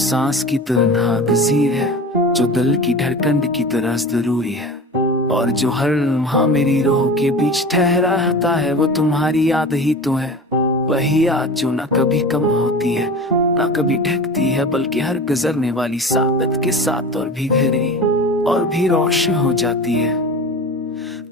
सांस की तरह गजीर है, जो दिल की धड़कन की तरह जरूरी है, और जो हर लम्हा मेरी रूह के बीच ठहरा रहता है, वो तुम्हारी याद ही तो है। वही याद जो ना कभी कम होती है, ना कभी ढकती है, बल्कि हर गुजरने वाली सादत के साथ और भी गहरी और भी रोशन हो जाती है।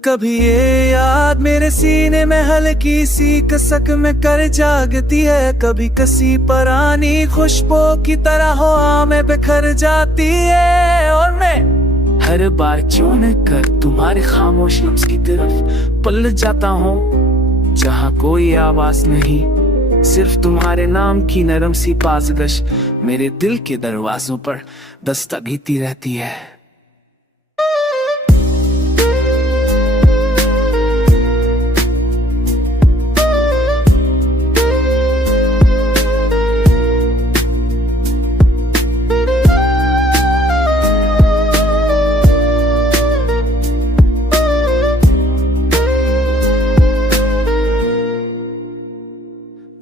कभी ये याद मेरे सीने में हल्की सी कसक में कर जागती है, कभी कसी पुरानी खुशबू की तरह हवा में बिखर जाती है, और मैं हर बार चुन कर तुम्हारे खामोश लफ्ज़ की तरफ पलट जाता हूँ, जहाँ कोई आवाज नहीं, सिर्फ तुम्हारे नाम की नरम सी पाज़गश मेरे दिल के दरवाजों पर दस्तक देती रहती है।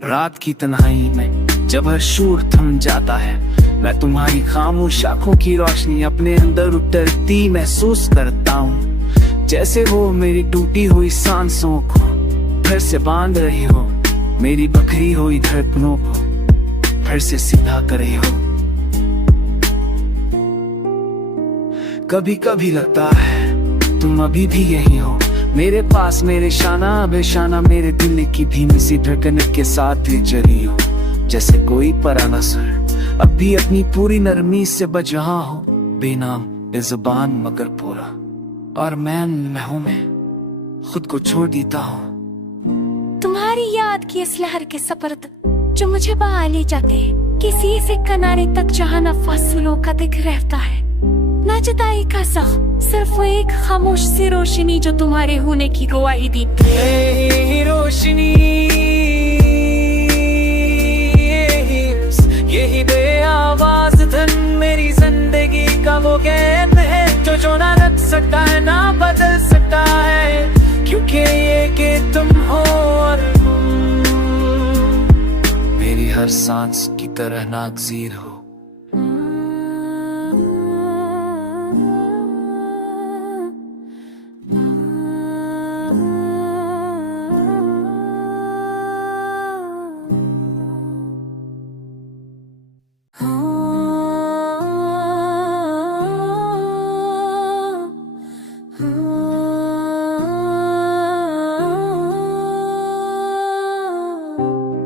रात की तन्हाई में जब हर शोर थम जाता है, मैं तुम्हारी खामोश आंखों की रोशनी अपने अंदर उतरती महसूस करता हूँ, जैसे वो मेरी टूटी हुई सांसों को फिर से बांध रही हो, मेरी बखरी हुई धड़कनों को फिर से सीधा कर रही हो। कभी कभी लगता है तुम अभी भी यही हो, मेरे पास, मेरे शाना बेशाना, मेरे दिल की धीमी सी धड़कन के साथ ही चली हो, जैसे कोई पुराना सुर अब भी अपनी पूरी नरमी से बज रहा हो, बेनाम बेजुबान मगर पूरा, और मैं हूं, मैं खुद को छोड़ देता हूँ। तुम्हारी याद की इस लहर के सपर्द जो मुझे बहा ले जाते, किसी से किनारे तक जहाँ न फसलों का दिख रहता है, न जुदाई का साथ, सिर्फ वो एक खामोश सी रोशनी जो तुम्हारे होने की गवाही दी। रोशनी यही बे आवाज धन मेरी जिंदगी का वो कहते हैं, जो ना रख सकता है ना बदल सकता है, क्योंकि ये कि तुम हो और मेरी हर सांस की तरह नागजीर हो।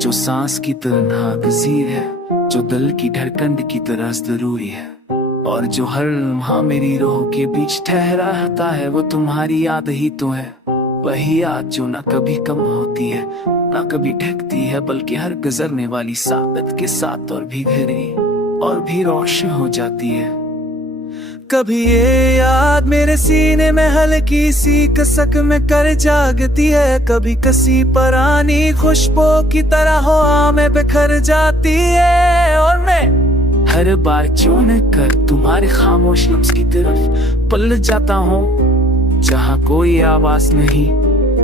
जो सांस की तरह गजीर है, जो दिल की धड़कन की तरह जरूरी है, और जो हर लम्हा मेरी रूह के बीच ठहरा रहता है, वो तुम्हारी याद ही तो है। वही याद जो ना कभी कम होती है, ना कभी ढकती है, बल्कि हर गुजरने वाली सादत के साथ और भी गहरी और भी रोशन हो जाती है। कभी ये याद मेरे सीने में हल्की सी कसक में कर जागती है, कभी कसी पुरानी खुशबू की तरह हवा में बिखर जाती है, और मैं हर बार चुन कर तुम्हारे खामोश लफ्ज़ की तरफ पलट जाता हूँ, जहाँ कोई आवाज नहीं,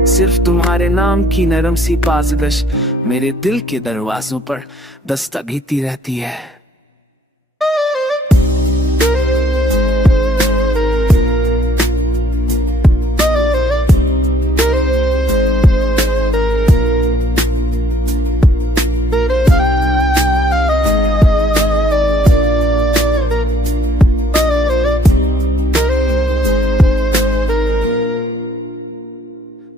सिर्फ तुम्हारे नाम की नरम सी पाज़गश मेरे दिल के दरवाजों पर दस्तक देती रहती है।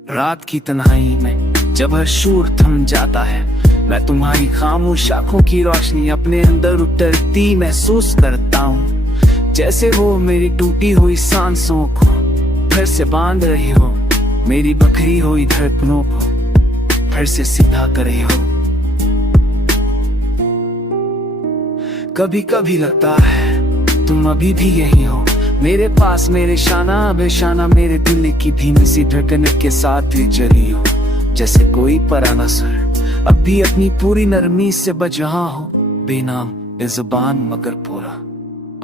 रात की तन्हाई में जब हर शोर थम जाता है, मैं तुम्हारी खामोश आंखों की रोशनी अपने अंदर उतरती महसूस करता हूँ, जैसे वो मेरी टूटी हुई सांसों को फिर से बांध रही हो, मेरी बखरी हुई धड़कनों को फिर से सीधा कर रही हो। कभी कभी लगता है तुम अभी भी यही हो, मेरे पास, मेरे शाना बेशाना, मेरे दिल की धीमी सी धड़कन के साथ ही चली हो, जैसे कोई पुराना सुर अब भी अपनी पूरी नरमी से बज रहा हो, बेनाम बेजुबान मगर पूरा,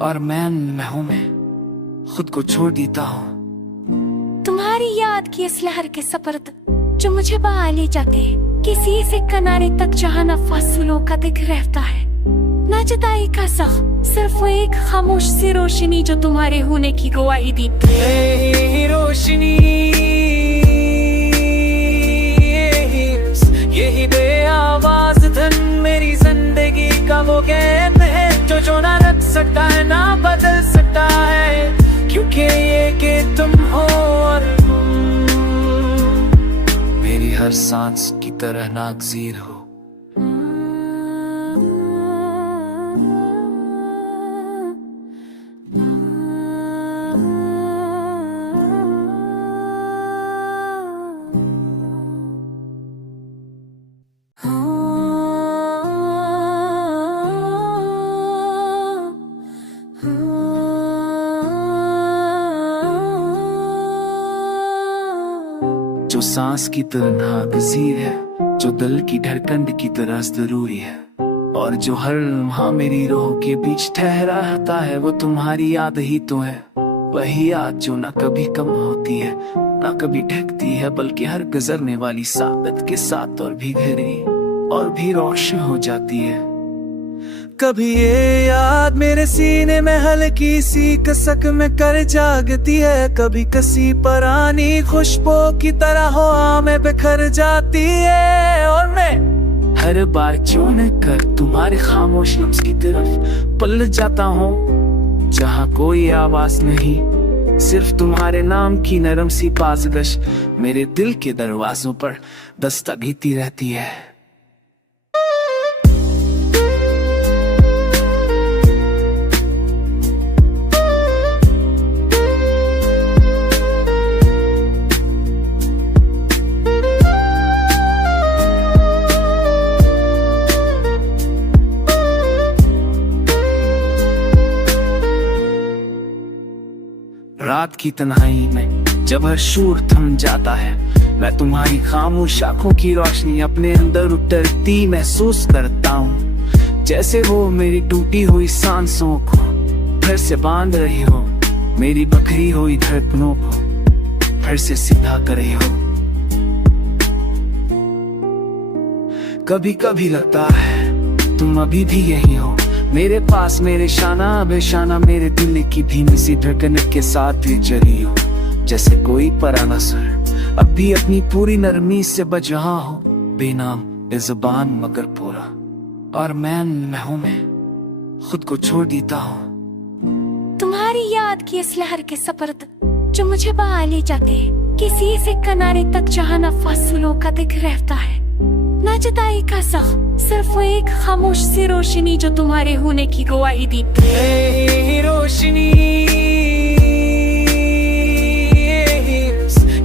और मैं हूं, मैं खुद को छोड़ देता हूँ। तुम्हारी याद की इस लहर के सपर्द जो मुझे बहा ले जाते, किसी से किनारे तक जहाँ न फसलों का दिख रहता है, ना जताई का साफ, सिर्फ वो एक खामोश सी रोशनी जो तुम्हारे होने की गवाही देती है। यही रोशनी, यही बे आवाज धन मेरी जिंदगी का वो कहते हैं जो ना रख सकता है ना बदल सकता है, क्योंकि ये कि तुम हो और मेरी हर सांस की तरह नागजीर हो। जो सांस की तरह नागजीर है, जो दिल की धड़कन की तरह जरूरी है, और जो हर लम्हा मेरी रूह के बीच ठहरा रहता है, वो तुम्हारी याद ही तो है। वही याद जो ना कभी कम होती है ना कभी ढकती है, बल्कि हर गुजरने वाली सादत के साथ और भी गहरी और भी रोशन हो जाती है। कभी ये याद मेरे सीने में हल्की सी कसक में कर जागती है, कभी कसी पुरानी खुशबू की तरह हवा में बिखर जाती है, और मैं हर बार चुन कर तुम्हारे खामोश लफ्ज़ की तरफ पलट जाता हूँ, जहाँ कोई आवाज नहीं, सिर्फ तुम्हारे नाम की नरम सी पाज़गश मेरे दिल के दरवाजों पर दस्तक देती रहती है। रात की तन्हाई में जब हर शोर थम जाता है, मैं तुम्हारी खामोश आंखों की रोशनी अपने अंदर उतरती महसूस करता हूँ, जैसे वो मेरी टूटी हुई सांसों को फिर से बांध रही हो, मेरी बखरी हुई धड़कनों को फिर से सीधा कर रही हो। कभी कभी लगता है तुम अभी भी यही हो, मेरे पास, मेरे शाना बेशाना, मेरे दिल की धीमी सी धड़कन के साथ ही चली हो, जैसे कोई पुराना सुर अब भी अपनी पूरी नरमी से बज रहा हो, बेनाम बेजुबान मगर पूरा, और मैं हूं, मैं खुद को छोड़ देता हूँ। तुम्हारी याद की इस लहर के सपर्द जो मुझे बहा ले जाते, किसी से किनारे तक जहाँ न फासलों का दिख रहता है, ना जुदाई का साफ, सिर्फ वो एक खामोश सी रोशनी जो तुम्हारे होने की गवाही देती है। यही रोशनी,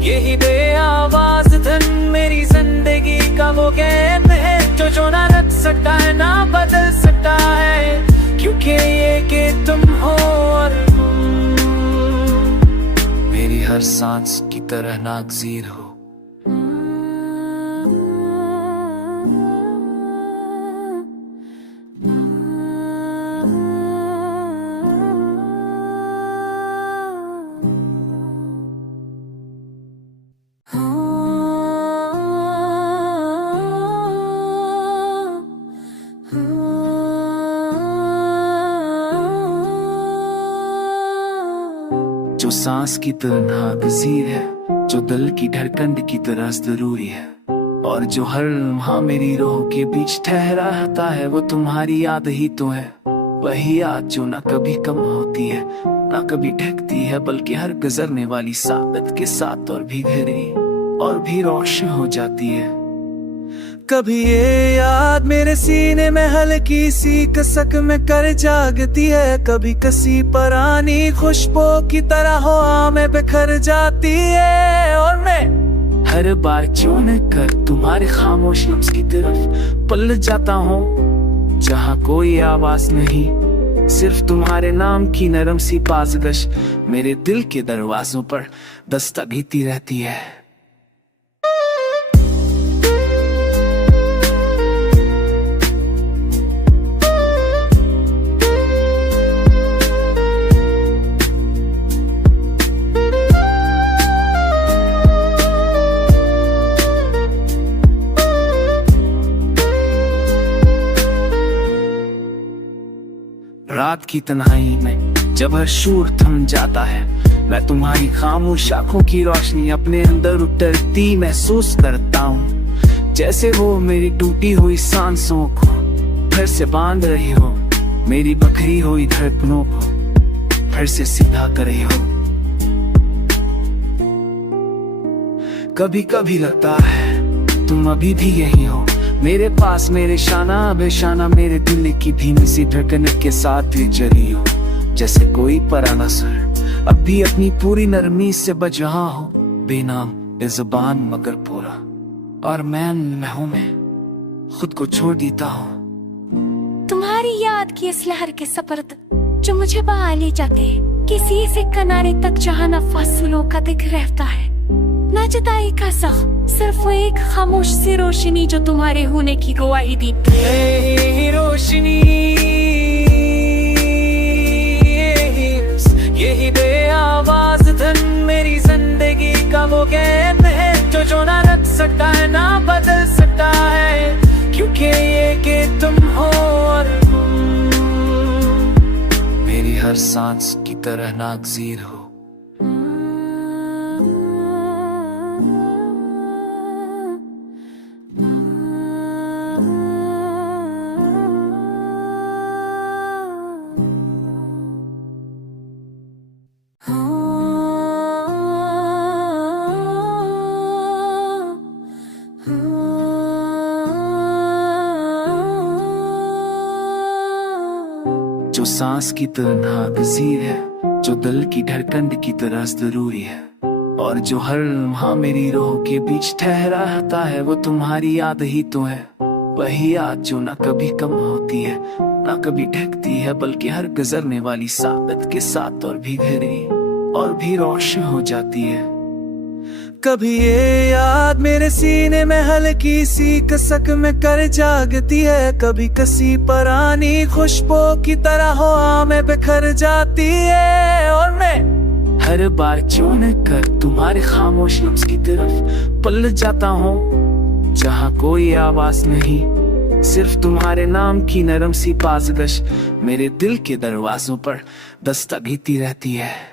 यही बे आवाज धन मेरी जिंदगी का वो कहते हैं जो ना रख सकता है ना बदल सकता है, क्योंकि ये कि तुम हो और मेरी हर सांस की तरह नागजीर हो। जो सांस की तरह नागजीर है, जो दिल की धड़कन की तरह जरूरी है, और जो हर लम्हा मेरी रूह के बीच ठहरा रहता है, वो तुम्हारी याद ही तो है। वही याद जो ना कभी कम होती है ना कभी ढकती है, बल्कि हर गुजरने वाली सादत के साथ और भी गहरी और भी रोशन हो जाती है। कभी ये याद मेरे सीने में हल्की सी कसक में कर जागती है, कभी कसी पुरानी खुशबू की तरह हवा में बिखर जाती है, और मैं हर बार चुन कर तुम्हारे खामोश लफ्ज़ की तरफ पलट जाता हूँ, जहाँ कोई आवाज नहीं, सिर्फ तुम्हारे नाम की नरम सी पाज़गश मेरे दिल के दरवाजों पर दस्तक देती रहती है। की तन्हाई में जब हर शोर थम जाता है, मैं तुम्हारी खामोश आंखों की रोशनी अपने अंदर उतरती महसूस करता हूँ। जैसे वो मेरी टूटी हुई सांसों को फिर से बांध रही हो, मेरी बखरी हुई धड़कनों को फिर से सीधा कर रही हो। कभी कभी लगता है तुम अभी भी यही हो, मेरे पास, मेरे शाना बेशाना, मेरे दिल की धीमी सी धड़कन के साथ ही चली हो। जैसे कोई पराना सुर अब भी अपनी पूरी नरमी से बज रहा हो, बेनाम बेजुबान मगर पूरा। और मैं हूं, मैं खुद को छोड़ देता हूँ। तुम्हारी याद की इस लहर के सपर्द जो मुझे बहा ले जाते, किसी से किनारे तक जहाँ न फासलों का दिख रहता है, न जुदाई का साफ, सिर्फ वो एक खामोश सी रोशनी जो तुम्हारे होने की गवाही देती है। रोशनी यही दे आवाज धन मेरी जिंदगी का वो कहते हैं जो ना रख सकता है ना बदल सकता है, क्योंकि ये कि तुम हो और मेरी हर सांस की तरह नागजीर हो। जो सांस की तरह नागजीर है, जो दिल की धड़कन की तरह जरूरी है, और जो हर लम्हा मेरी रूह के बीच ठहरा रहता है, वो तुम्हारी याद ही तो है। वही याद जो ना कभी कम होती है ना कभी ढकती है, बल्कि हर गुजरने वाली सादत के साथ और भी गहरी और भी रोशन हो जाती है। कभी ये याद मेरे सीने में हल्की सी कसक में कर जागती है, कभी कसी पुरानी खुशबू की तरह हवा में बिखर जाती है। और मैं हर बार चुन कर तुम्हारे खामोश लफ्ज़ की तरफ पलट जाता हूँ, जहाँ कोई आवाज नहीं, सिर्फ तुम्हारे नाम की नरम सी पाज़गश मेरे दिल के दरवाजों पर दस्तक देती रहती है।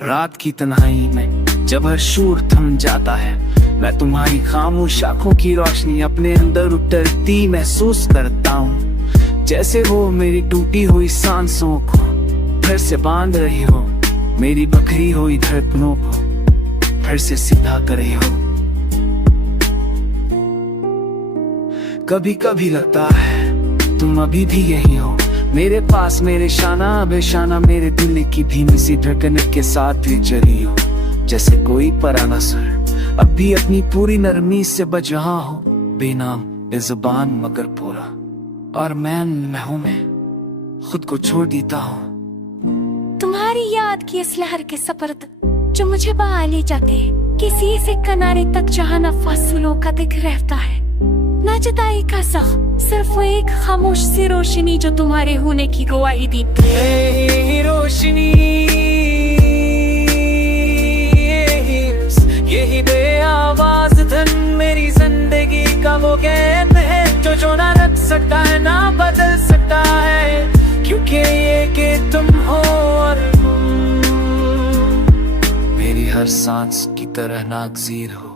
रात की तन्हाई में जब हर शोर थम जाता है, मैं तुम्हारी खामोश आंखों की रोशनी अपने अंदर उतरती महसूस करता हूँ। जैसे वो मेरी टूटी हुई सांसों को फिर से बांध रही हो, मेरी बखरी हुई धड़कनों को फिर से सीधा कर रही हो। कभी कभी लगता है तुम अभी भी यही हो, मेरे पास, मेरे शाना बेशाना, मेरे दिल की धीमी सी धड़कन के साथ ही चली हो। जैसे कोई पराना सुर अब भी अपनी पूरी नरमी से बज रहा हो, बेनाम बेजुबान मगर पूरा। और मैं हूं, मैं खुद को छोड़ देता हूँ। तुम्हारी याद की इस लहर के सपर्द जो मुझे बहा ले जाते, किसी से किनारे तक जहाँ न फासलों का दिख रहता है, न जुदाई का साफ, सिर्फ वो एक खामोश सी रोशनी जो तुम्हारे होने की गवाही देती है। रोशनी यही दे आवाज धन मेरी जिंदगी का वो कहते हैं जो ना रख सकता है ना बदल सकता है, क्योंकि ये कि तुम हो और मेरी हर सांस की तरह नागजीर हो।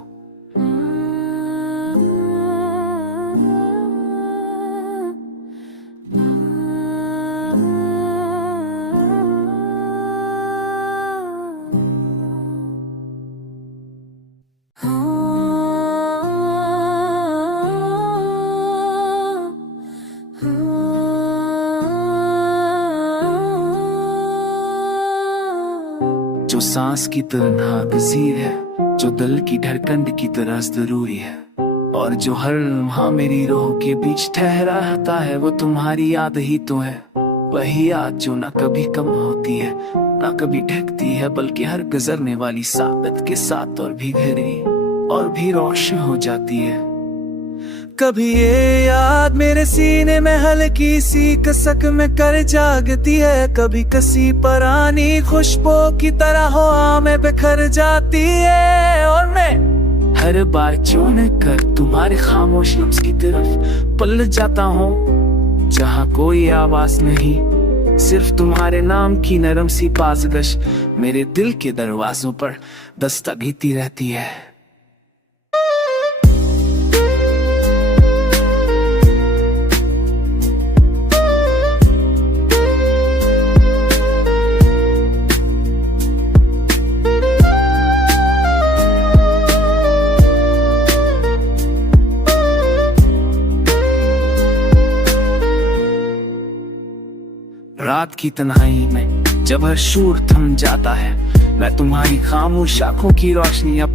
जो सांस की तरह नागजीर है, जो दिल की धड़कन की तरह जरूरी है, और जो हर लम्हा मेरी रूह के बीच ठहरा रहता है, वो तुम्हारी याद ही तो है। वही याद जो ना कभी कम होती है ना कभी ढकती है, बल्कि हर गुजरने वाली सादत के साथ और भी गहरी और भी रोशन हो जाती है। कभी ये याद मेरे सीने में हल्की सी कसक में कर जागती है, कभी कसी पुरानी खुशबू की तरह हवा में बिखर जाती है। और मैं हर बार चुन कर तुम्हारे खामोश लफ्ज की तरफ पलट जाता हूँ, जहाँ कोई आवाज नहीं, सिर्फ तुम्हारे नाम की नरम सी पाजगश मेरे दिल के दरवाजों पर दस्तक देती रहती है। रात की तन्हाई में जब हर शोर थम जाता है, मैं तुम्हारी खामोश आंखों की रोशनी अपने